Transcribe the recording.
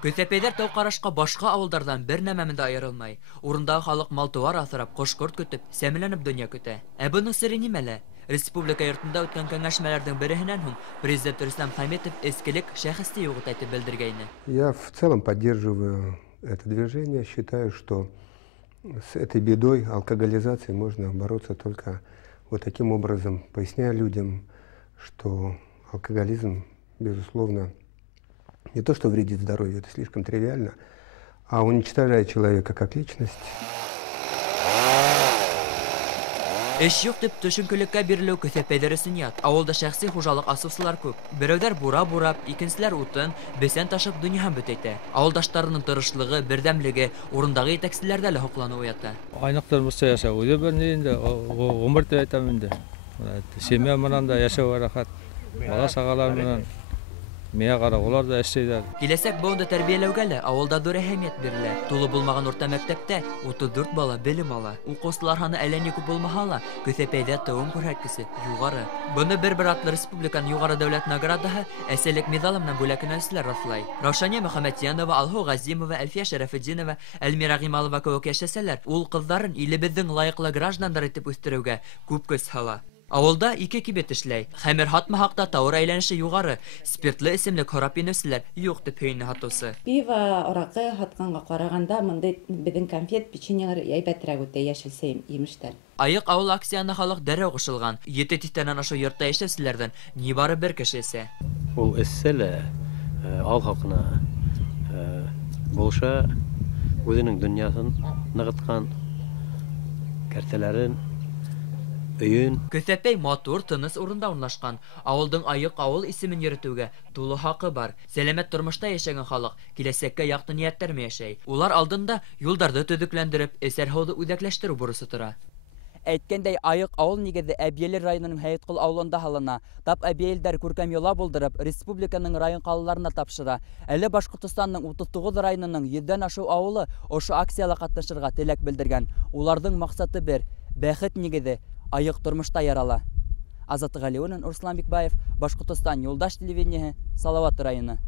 Көсәпәйдәр Тау-Карашка башка авылдардан бер нәмәмендә аерылмай. Урындагы халык мал-туар асрап, кош-корт көтеп, сәмләнеп дөнья көтә. Ә буның сыры нимәлә? Республика йортында үткән кәңәшмәләрдән береннән һуң президент Рөстәм Хәмитов эскелек шәхси югыт әйтеп белдергәйне. Я в целом поддерживаю это движение, считаю, что с этой бедой алкоголизации можно бороться только вот таким образом, поясняя людям, что алкоголизм, безусловно, не то, что вредит здоровью, это слишком тривиально, а уничтожает человека как личность. Эш юк дип төшенкелеккә бирелү Көсәпәйдәр өсөн ят. Авылда шәхси хуҗалык асучылар күп. Берәүдәр бурап, икенчеләр утын, бесән ташып дөньяны бетәйтә. Авылдаштарының тырышлыгы, бердәмлеге урындагы итәкчеләрдә лә хуклану уята. Айныктар булса яшәү, үзе бернинде, гомер дип әйтәм инде. Семья менән дә яшәү рәхәт. Бала сагалар менән мия кара, улар да эшләйләр. Киләсәк буында тәрбияләүгә лә авылда зур әһәмият бирелә. Тулы булмаган урта мәктәптә 34 бала белем ала. Укучылар саны әллә ни күп булмаһа ла, Көсәпәйдә тәүм күрһәткесе югары. Буны бер атлы республиканың югары дәүләт наградаһы әсәлек медалы менән бүләкләнүчеләр раслай. Раушания Мөхәммәтьянова, Алһу Газимова, Әлфия Шәрәфетдинова, Әлмира Гыймалова кеүек яшәсәләр, ул кызларын илебезнең лаеклы гражданнар итеп үстерүгә күп көч һала. Авылда 2 кибет эшләй. Хәмер хатма хакта тауыр әйләнеше югары. Спиртлы исемлек харап инүселәр юк дип һөйне хатусы. Пиво, аракы хатканга караганда мондай безнең конфет, печеньелар әйбәтрәк үтә яшелсә имештәр. Айык авыл акцияны халык дәрәү кушылган. 7 тиштәннән ашу йортта яшәүселәрдән нибары бер кеше эсә. Ул эсселе ал хакына булша үзенең дөньясын ныгыткан кәртәләрен Көсәпәй матур, тыныс урында урнашкан. Авылдың Айык авыл исемен йөртүгә тулы хакы бар. Сәламәт тормышта яшәгән халык киләсәккә якты нияттәр яшәй. Улар алдында юлдарды төзекләндереп, эсәр һауды үзәкләштерү бурысы тора. Әйткәндәй, Айык авыл нигезе Әбиелер районының Хәйеткол авылында һалына. Тап Әбиелдәр күркәм юла булдырып, республиканың район калаларына тапшыра. Әле Башкортстанның 39 районының 100дән ашу авылы ошо акцияда катнашырга теләк белдергән. Уларның максаты бер: бәхет нигезе Айык тормышта ярала. Азат Галиуллин, Руслан Бикбаев, Башкортстан юлдаш телевидениеһе, Салават районы.